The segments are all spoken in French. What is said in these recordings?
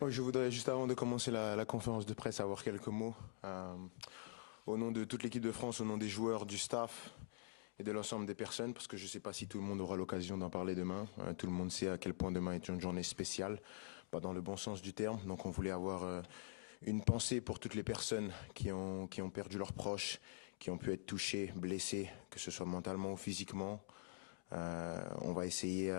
Oui, je voudrais juste avant de commencer la conférence de presse avoir quelques mots. Au nom de toute l'équipe de France, au nom des joueurs, du staff et de l'ensemble des personnes, parce que je ne sais pas si tout le monde aura l'occasion d'en parler demain. Tout le monde sait à quel point demain est une journée spéciale, pas dans le bon sens du terme. Donc on voulait avoir une pensée pour toutes les personnes qui ont perdu leurs proches, qui ont pu être touchées, blessées, que ce soit mentalement ou physiquement. On va essayer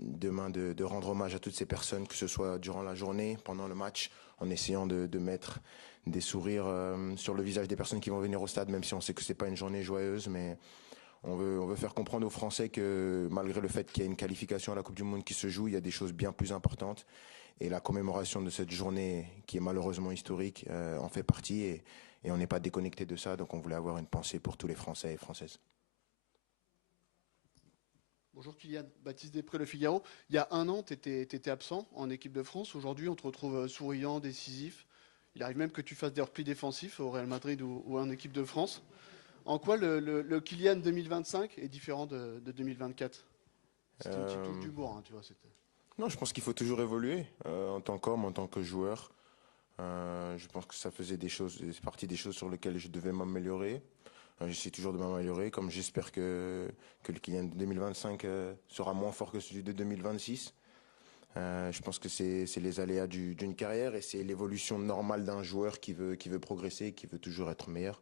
demain de rendre hommage à toutes ces personnes, que ce soit durant la journée, pendant le match, en essayant de mettre des sourires sur le visage des personnes qui vont venir au stade, même si on sait que c'est pas une journée joyeuse, mais on veut faire comprendre aux Français que malgré le fait qu'il y a une qualification à la Coupe du Monde qui se joue, il y a des choses bien plus importantes. Et la commémoration de cette journée, qui est malheureusement historique, en fait partie et on n'est pas déconnecté de ça. Donc on voulait avoir une pensée pour tous les Français et Françaises. Bonjour Kylian, Baptiste Després, Le Figaro. Il y a un an, tu étais absent en équipe de France. Aujourd'hui, on te retrouve souriant, décisif. Il arrive même que tu fasses des replis défensifs au Real Madrid ou en équipe de France. En quoi le Kylian 2025 est différent de 2024? C'était une petite touche d'humour, hein, tu vois. Non, je pense qu'il faut toujours évoluer en tant qu'homme, en tant que joueur. Je pense que ça faisait des choses, c'est partie des choses sur lesquelles je devais m'améliorer. J'essaie toujours de m'améliorer, comme j'espère que le Kylian de 2025 sera moins fort que celui de 2026. Je pense que c'est les aléas d'une carrière et c'est l'évolution normale d'un joueur qui veut progresser, qui veut toujours être meilleur.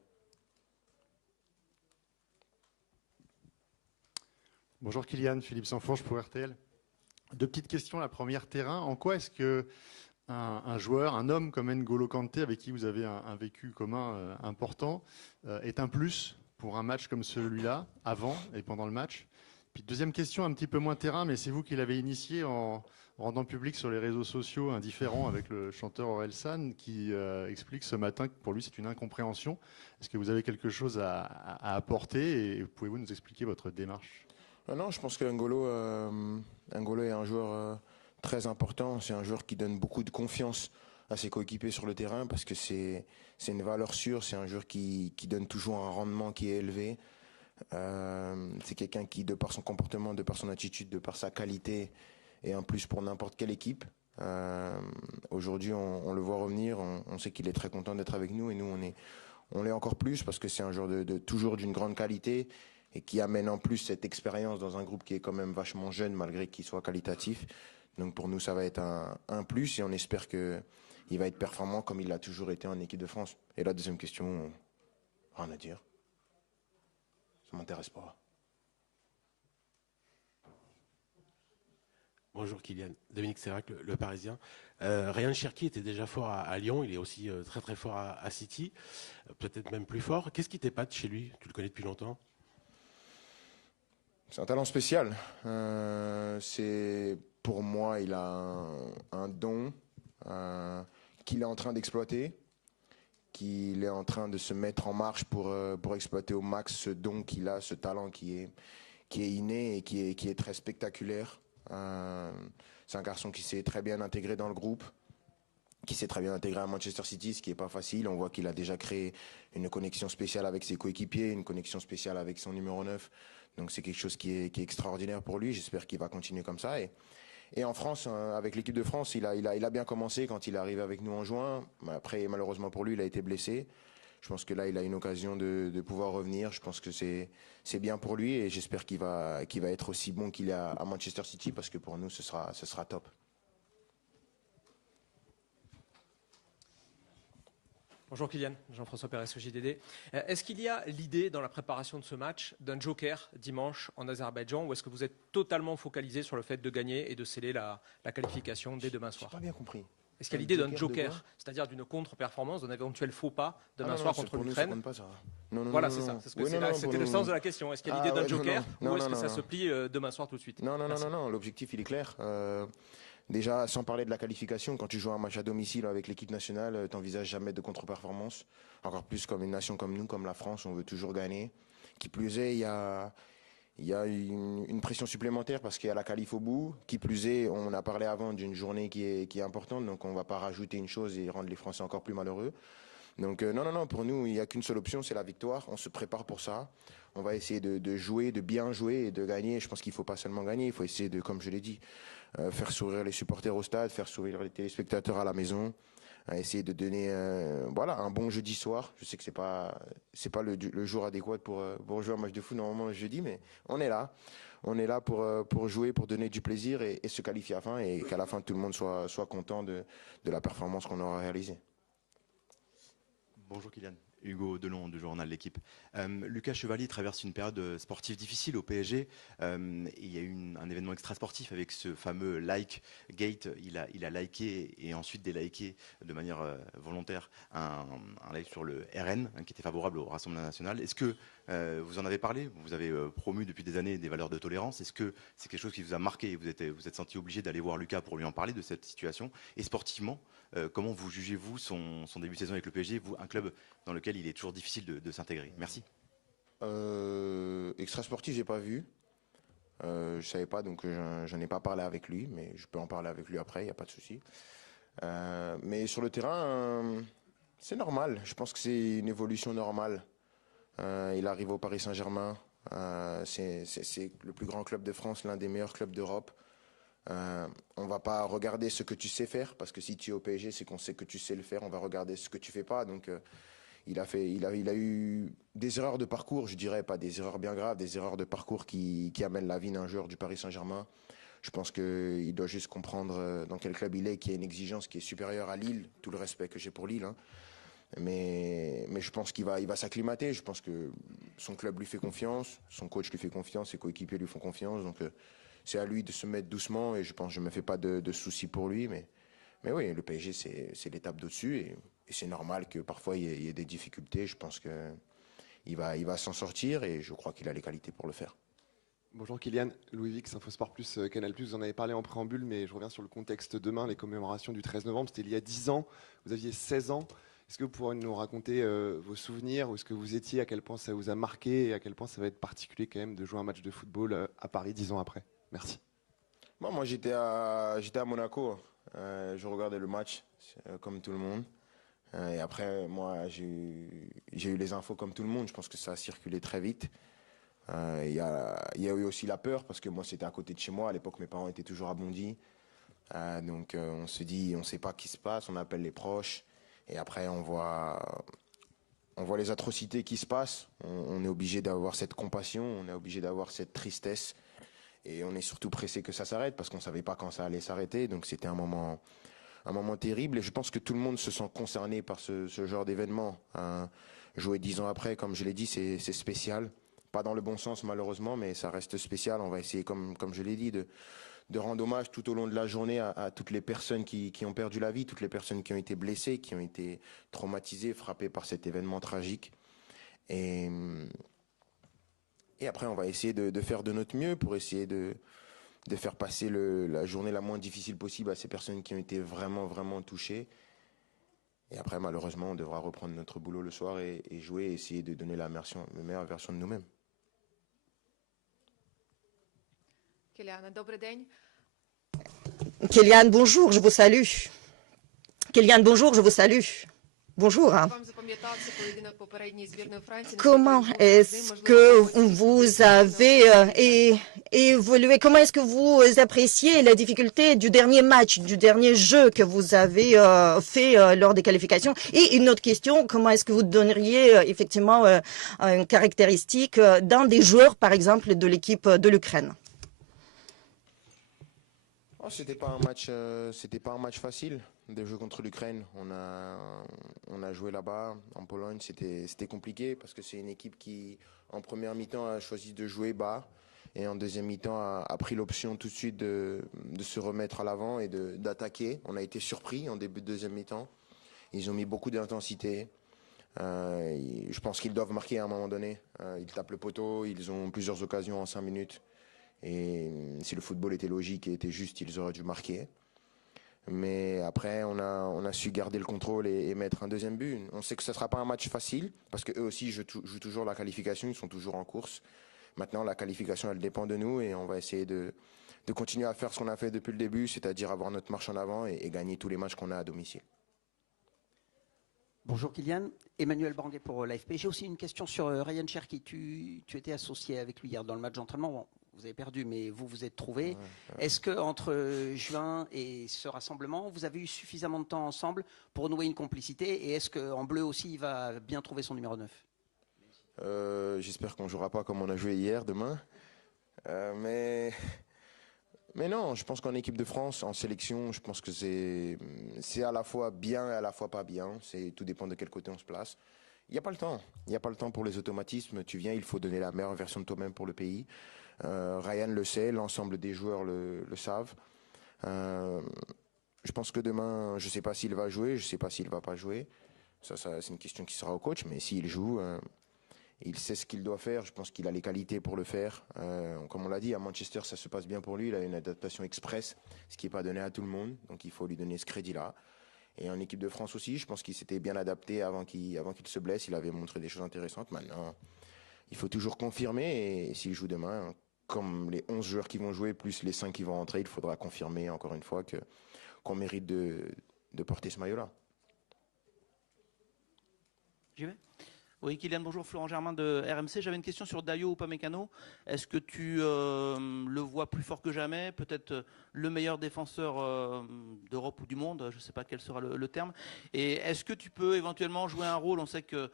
Bonjour Kylian, Philippe Sanfourche pour RTL. Deux petites questions. La première, terrain. En quoi est-ce que un joueur, un homme comme N'Golo Kanté, avec qui vous avez un vécu commun important, est un plus pour un match comme celui-là, avant et pendant le match? Puis deuxième question, un petit peu moins terrain, mais c'est vous qui l'avez initié en rendant public sur les réseaux sociaux un différend avec le chanteur Orelsan qui explique ce matin que pour lui c'est une incompréhension. Est-ce que vous avez quelque chose à apporter et pouvez-vous nous expliquer votre démarche? Non, je pense que N'Golo est un joueur très important. C'est un joueur qui donne beaucoup de confiance à ses coéquipiers sur le terrain parce que c'est une valeur sûre. C'est un joueur qui donne toujours un rendement qui est élevé. C'est quelqu'un qui, de par son comportement, de par son attitude, de par sa qualité, est un plus pour n'importe quelle équipe. Aujourd'hui, on le voit revenir. On sait qu'il est très content d'être avec nous et nous, on l'est encore plus parce que c'est un joueur toujours d'une grande qualité et qui amène en plus cette expérience dans un groupe qui est quand même vachement jeune malgré qu'il soit qualitatif. Donc pour nous, ça va être un plus et on espère qu'il va être performant comme il l'a toujours été en équipe de France. Et la deuxième question, rien à dire. Ça m'intéresse pas. Bonjour Kylian, Dominique Sérac, le Parisien. Ryan Cherki était déjà fort à Lyon, il est aussi très très fort à City, peut-être même plus fort. Qu'est-ce qui t'épate chez lui? Tu le connais depuis longtemps? C'est un talent spécial. Pour moi, il a un don qu'il est en train d'exploiter, qu'il est en train de se mettre en marche pour exploiter au max ce don qu'il a, ce talent qui est inné et qui est très spectaculaire. C'est un garçon qui s'est très bien intégré dans le groupe, qui s'est très bien intégré à Manchester City, ce qui n'est pas facile. On voit qu'il a déjà créé une connexion spéciale avec ses coéquipiers, une connexion spéciale avec son numéro 9. Donc c'est quelque chose qui est extraordinaire pour lui. J'espère qu'il va continuer comme ça. Et en France, avec l'équipe de France, il a bien commencé quand il est arrivé avec nous en juin. Après, malheureusement pour lui, il a été blessé. Je pense que là, il a une occasion de pouvoir revenir. Je pense que c'est bien pour lui et j'espère qu'il va être aussi bon qu'il est à Manchester City parce que pour nous, ce sera top. Bonjour Kylian, Jean-François Perez au JDD. Est-ce qu'il y a l'idée dans la préparation de ce match d'un joker dimanche en Azerbaïdjan ou est-ce que vous êtes totalement focalisé sur le fait de gagner et de sceller la qualification dès demain soir? J'ai pas bien compris. Est-ce qu'il y a l'idée d'un joker, c'est-à-dire d'une contre-performance, d'un éventuel faux pas demain soir contre l'Ukraine? Non, voilà, c'est ça. C'était le sens de la question. Est-ce qu'il y a l'idée d'un joker ou est-ce que ça se plie demain soir tout de suite? Non. L'objectif, il est clair. Déjà, sans parler de la qualification, quand tu joues un match à domicile avec l'équipe nationale, t'envisages jamais de contre-performance. Encore plus comme une nation comme nous, comme la France, on veut toujours gagner. Qui plus est, il y a une pression supplémentaire parce qu'il y a la qualif au bout. Qui plus est, on a parlé avant d'une journée qui est importante, donc on va pas rajouter une chose et rendre les Français encore plus malheureux. Donc non, pour nous, il n'y a qu'une seule option, c'est la victoire. On se prépare pour ça. On va essayer de jouer, de bien jouer et de gagner. Je pense qu'il faut pas seulement gagner, il faut essayer de, comme je l'ai dit, faire sourire les supporters au stade, faire sourire les téléspectateurs à la maison, essayer de donner un bon jeudi soir. Je sais que c'est pas le jour adéquat pour jouer un match de foot normalement le jeudi, mais on est là. On est là pour jouer, pour donner du plaisir et se qualifier à la fin et qu'à la fin tout le monde soit content de la performance qu'on aura réalisée. Bonjour Kylian, Hugo Delon du journal L'Équipe. Lucas Chevalier traverse une période sportive difficile au PSG. Il y a eu un événement extra-sportif avec ce fameux like gate. Il a liké et ensuite déliké de manière volontaire un live sur le RN qui était favorable au Rassemblement national. Est-ce que vous en avez parlé? Vous avez promu depuis des années des valeurs de tolérance. Est-ce que c'est quelque chose qui vous a marqué et vous êtes senti obligé d'aller voir Lucas pour lui en parler de cette situation? Et sportivement, comment vous jugez-vous son début de saison avec le PSG, vous, un club dans lequel il est toujours difficile de s'intégrer? Merci. Extra sportif, j'ai pas vu. Je savais pas, donc j'en ai pas parlé avec lui, mais je peux en parler avec lui après, il n'y a pas de souci. Mais sur le terrain, c'est normal. Je pense que c'est une évolution normale. Il arrive au Paris Saint-Germain. C'est le plus grand club de France, l'un des meilleurs clubs d'Europe. On va pas regarder ce que tu sais faire, parce que si tu es au PSG, c'est qu'on sait que tu sais le faire. On va regarder ce que tu fais pas. Donc il a eu des erreurs de parcours, je dirais, pas des erreurs bien graves, des erreurs de parcours qui amènent la vie d'un joueur du Paris Saint-Germain. Je pense qu'il doit juste comprendre dans quel club il est, qu'il y a une exigence qui est supérieure à Lille, tout le respect que j'ai pour Lille. Hein. Mais je pense qu'il va s'acclimater. Je pense que son club lui fait confiance, son coach lui fait confiance, ses coéquipiers lui font confiance. Donc c'est à lui de se mettre doucement et je pense que je me fais pas de soucis pour lui. Mais oui, le PSG, c'est l'étape d'au-dessus et c'est normal que parfois il y ait des difficultés. Je pense qu'il va s'en sortir et je crois qu'il a les qualités pour le faire. Bonjour Kylian, Louis Vix, Infosport Plus, Canal+. Vous en avez parlé en préambule, mais je reviens sur le contexte demain, les commémorations du 13 novembre. C'était il y a 10 ans, vous aviez 16 ans. Est-ce que vous pourriez nous raconter vos souvenirs, où est-ce que vous étiez, à quel point ça vous a marqué et à quel point ça va être particulier quand même de jouer un match de football à Paris 10 ans après? Merci. Moi j'étais à Monaco. Je regardais le match comme tout le monde. Et après, moi, j'ai eu les infos comme tout le monde. Je pense que ça a circulé très vite. Il y a eu aussi la peur parce que moi, c'était à côté de chez moi. À l'époque, mes parents étaient toujours à Bondy. Donc, on se dit, on ne sait pas ce qui se passe. On appelle les proches. Et après, on voit les atrocités qui se passent. On est obligé d'avoir cette compassion. On est obligé d'avoir cette tristesse. Et on est surtout pressé que ça s'arrête parce qu'on ne savait pas quand ça allait s'arrêter. Donc, c'était un moment terrible et je pense que tout le monde se sent concerné par ce genre d'événement. Jouer 10 ans après, comme je l'ai dit, c'est spécial. Pas dans le bon sens malheureusement, mais ça reste spécial. On va essayer, comme je l'ai dit, de rendre hommage tout au long de la journée à toutes les personnes qui ont perdu la vie, toutes les personnes qui ont été blessées, qui ont été traumatisées, frappées par cet événement tragique. Et après, on va essayer de faire de notre mieux pour essayer de faire passer la journée la moins difficile possible à ces personnes qui ont été vraiment, vraiment touchées. Et après, malheureusement, on devra reprendre notre boulot le soir et jouer et essayer de donner la meilleure version de nous-mêmes. Kylian, bonjour, je vous salue. Kylian, bonjour, je vous salue. Bonjour. Comment est-ce que vous avez évolué? Comment est-ce que vous appréciez la difficulté du dernier match, du dernier jeu que vous avez fait lors des qualifications? Et une autre question, comment est-ce que vous donneriez effectivement une caractéristique d'un des joueurs, par exemple, de l'équipe de l'Ukraine? C'était pas un match facile de jouer contre l'Ukraine. On a joué là-bas en Pologne, c'était compliqué parce que c'est une équipe qui en première mi-temps a choisi de jouer bas et en deuxième mi-temps a pris l'option tout de suite de se remettre à l'avant et d'attaquer. On a été surpris en début de deuxième mi-temps. Ils ont mis beaucoup d'intensité. Je pense qu'ils doivent marquer à un moment donné. Ils tapent le poteau, ils ont plusieurs occasions en 5 minutes. Et si le football était logique et était juste, ils auraient dû marquer. Mais après, on a su garder le contrôle et mettre un deuxième but. On sait que ce ne sera pas un match facile, parce qu'eux aussi jouent toujours la qualification, ils sont toujours en course. Maintenant, la qualification, elle dépend de nous et on va essayer de continuer à faire ce qu'on a fait depuis le début, c'est-à-dire avoir notre marche en avant et gagner tous les matchs qu'on a à domicile. Bonjour Kylian, Emmanuel Branguet pour l'AFP. J'ai aussi une question sur Ryan Cherki. Tu étais associé avec lui hier dans le match d'entraînement. Bon, vous avez perdu, mais vous vous êtes trouvés. Ouais. Est-ce que entre juin et ce rassemblement, vous avez eu suffisamment de temps ensemble pour nouer une complicité? Et est-ce qu'en bleu aussi, il va bien trouver son numéro 9? J'espère qu'on ne jouera pas comme on a joué hier, demain. Mais non, je pense qu'en équipe de France, en sélection, je pense que c'est à la fois bien et à la fois pas bien. Tout dépend de quel côté on se place. Il n'y a pas le temps. Il n'y a pas le temps pour les automatismes. Tu viens, il faut donner la meilleure version de toi-même pour le pays. Ryan le sait, l'ensemble des joueurs le savent. Je pense que demain, je ne sais pas s'il va jouer, je ne sais pas s'il ne va pas jouer. Ça, c'est une question qui sera au coach, mais s'il joue, il sait ce qu'il doit faire. Je pense qu'il a les qualités pour le faire. Comme on l'a dit, à Manchester, ça se passe bien pour lui. Il a une adaptation express, ce qui n'est pas donné à tout le monde. Donc il faut lui donner ce crédit-là. Et en équipe de France aussi, je pense qu'il s'était bien adapté avant qu'il se blesse. Il avait montré des choses intéressantes. Maintenant, il faut toujours confirmer. Et s'il joue demain, comme les 11 joueurs qui vont jouer, plus les 5 qui vont rentrer, il faudra confirmer encore une fois qu'on mérite de porter ce maillot-là. J'y vais ? Oui, Kylian, bonjour, Florent Germain de RMC. J'avais une question sur Dayo Upamecano. Est-ce que tu le vois plus fort que jamais? Peut-être le meilleur défenseur d'Europe ou du monde, je ne sais pas quel sera le terme. Et est-ce que tu peux éventuellement jouer un rôle? On sait que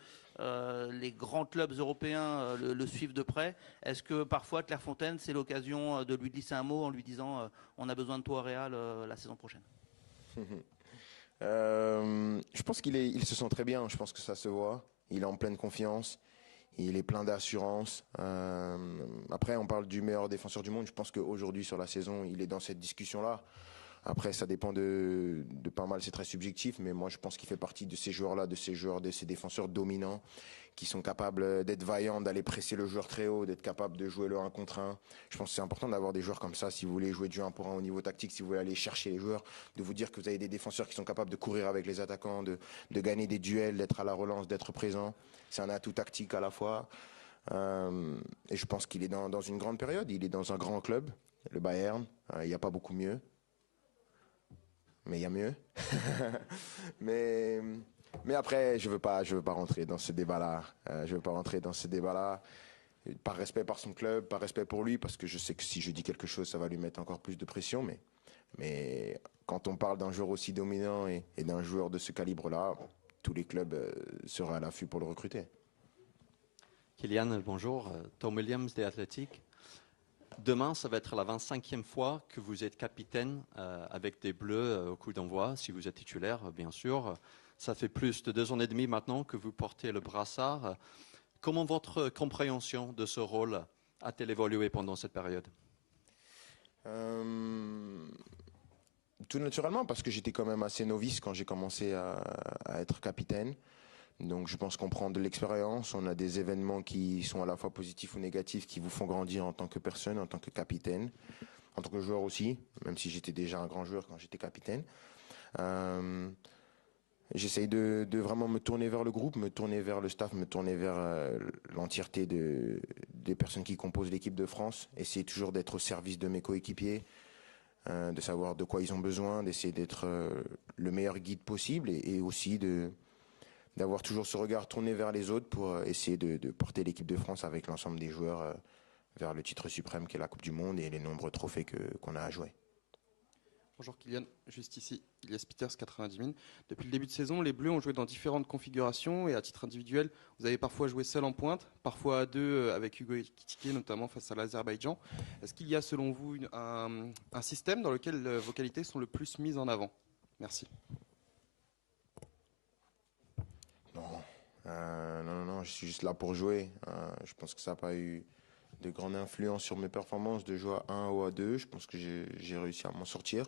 les grands clubs européens le suivent de près. Est-ce que parfois Clairefontaine, c'est l'occasion de lui glisser un mot en lui disant on a besoin de toi au Real la saison prochaine? Je pense qu'il se sent très bien. Je pense que ça se voit. Il est en pleine confiance, il est plein d'assurance. Après, on parle du meilleur défenseur du monde. Je pense qu'aujourd'hui, sur la saison, il est dans cette discussion-là. Après, ça dépend de pas mal, c'est très subjectif, mais moi, je pense qu'il fait partie de ces joueurs-là, de ces défenseurs dominants qui sont capables d'être vaillants, d'aller presser le joueur très haut, d'être capables de jouer le 1 contre 1. Je pense que c'est important d'avoir des joueurs comme ça si vous voulez jouer du 1 pour 1 au niveau tactique, si vous voulez aller chercher les joueurs, de vous dire que vous avez des défenseurs qui sont capables de courir avec les attaquants, de gagner des duels, d'être à la relance, d'être présent. C'est un atout tactique à la fois. Et je pense qu'il est dans une grande période. Il est dans un grand club, le Bayern. Il n'y a pas beaucoup mieux. Mais il y a mieux. Mais après, je veux pas rentrer dans ce débat-là. Je veux pas rentrer dans ce débat-là. Par respect par son club, par respect pour lui, parce que je sais que si je dis quelque chose, ça va lui mettre encore plus de pression. Mais quand on parle d'un joueur aussi dominant et d'un joueur de ce calibre-là, tous les clubs seraient à l'affût pour le recruter. Kylian, bonjour. Tom Williams des Athlétiques. Demain, ça va être la 25e fois que vous êtes capitaine avec des Bleus au coup d'envoi, si vous êtes titulaire, bien sûr. Ça fait plus de 2 ans et demi maintenant que vous portez le brassard. Comment votre compréhension de ce rôle a-t-elle évolué pendant cette période? Tout naturellement, parce que j'étais quand même assez novice quand j'ai commencé à être capitaine. Donc je pense qu'on prend de l'expérience, on a des événements qui sont à la fois positifs ou négatifs, qui vous font grandir en tant que personne, en tant que capitaine, en tant que joueur aussi, même si j'étais déjà un grand joueur quand j'étais capitaine. J'essaye de vraiment me tourner vers le groupe, me tourner vers le staff, me tourner vers l'entièreté des personnes qui composent l'équipe de France, essayer toujours d'être au service de mes coéquipiers, de savoir de quoi ils ont besoin, d'essayer d'être le meilleur guide possible et aussi d'avoir toujours ce regard tourné vers les autres pour essayer de porter l'équipe de France avec l'ensemble des joueurs vers le titre suprême qui est la Coupe du Monde et les nombreux trophées qu'on a à jouer. Bonjour Kylian, juste ici, Ilias Peters, 90 000. Depuis le début de saison, les Bleus ont joué dans différentes configurations et à titre individuel, vous avez parfois joué seul en pointe, parfois à deux avec Hugo Ekitike, notamment face à l'Azerbaïdjan. Est-ce qu'il y a selon vous un système dans lequel vos qualités sont le plus mises en avant? Merci. Non, je suis juste là pour jouer. Je pense que ça n'a pas eu de grande influence sur mes performances de jouer à 1 ou à 2. Je pense que j'ai réussi à m'en sortir.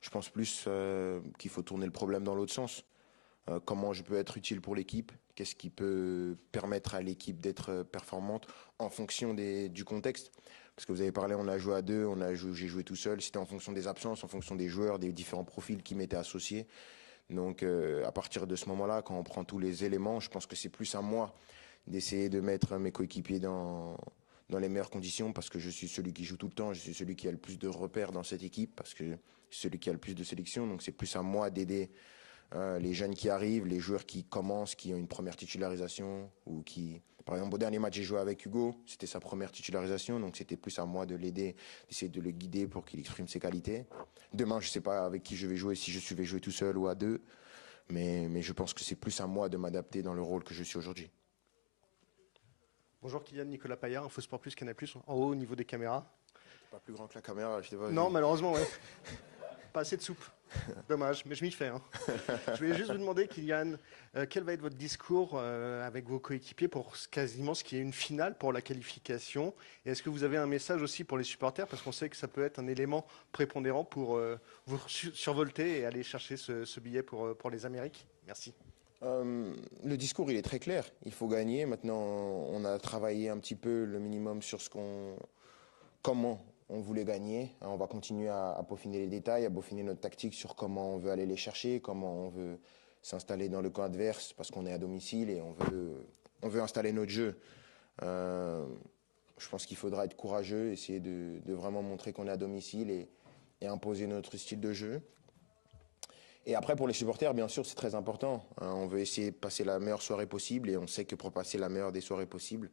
Je pense plus qu'il faut tourner le problème dans l'autre sens. Comment je peux être utile pour l'équipe? Qu'est-ce qui peut permettre à l'équipe d'être performante en fonction du contexte? Parce que vous avez parlé, on a joué à 2, j'ai joué tout seul. C'était en fonction des absences, en fonction des joueurs, des différents profils qui m'étaient associés. Donc à partir de ce moment-là, quand on prend tous les éléments, je pense que c'est plus à moi d'essayer de mettre mes coéquipiers dans les meilleures conditions parce que je suis celui qui joue tout le temps, je suis celui qui a le plus de repères dans cette équipe parce que je suis celui qui a le plus de sélections. Donc c'est plus à moi d'aider les jeunes qui arrivent, les joueurs qui commencent, qui ont une première titularisation ou qui Par exemple, au dernier match, j'ai joué avec Hugo. C'était sa première titularisation, donc c'était plus à moi de l'aider, d'essayer de le guider pour qu'il exprime ses qualités. Demain, je ne sais pas avec qui je vais jouer, si je vais jouer tout seul ou à deux. Mais je pense que c'est plus à moi de m'adapter dans le rôle que je suis aujourd'hui. Bonjour Kylian, Nicolas Paillard, InfoSport Plus, Canal+, en haut au niveau des caméras. Pas plus grand que la caméra, je t'ai pas vu. Non, malheureusement, ouais. Pas assez de soupe. Dommage, mais je m'y fais. Hein. Je voulais juste vous demander, Kylian, quel va être votre discours avec vos coéquipiers pour quasiment ce qui est une finale pour la qualification? Et est-ce que vous avez un message aussi pour les supporters? Parce qu'on sait que ça peut être un élément prépondérant pour vous survolter et aller chercher ce billet pour les Amériques. Merci. Le discours, il est très clair. Il faut gagner. Maintenant, on a travaillé un petit peu le minimum sur comment on voulait gagner. On va continuer à peaufiner les détails, à peaufiner notre tactique sur comment on veut aller les chercher, comment on veut s'installer dans le camp adverse parce qu'on est à domicile et on veut installer notre jeu. Je pense qu'il faudra être courageux, essayer de vraiment montrer qu'on est à domicile et imposer notre style de jeu. Et après, pour les supporters, bien sûr, c'est très important. On veut essayer de passer la meilleure soirée possible et on sait que pour passer la meilleure des soirées possibles,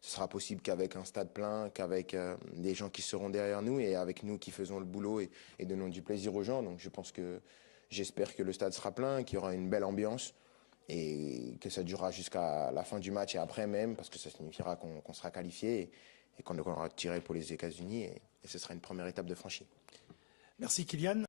ce sera possible qu'avec un stade plein, qu'avec des gens qui seront derrière nous et avec nous qui faisons le boulot et donnons du plaisir aux gens. Donc j'espère que le stade sera plein, qu'il y aura une belle ambiance et que ça durera jusqu'à la fin du match et après même, parce que ça signifiera qu'on sera qualifié et qu'on aura tiré pour les États-Unis et ce sera une première étape de franchie. Merci Kylian.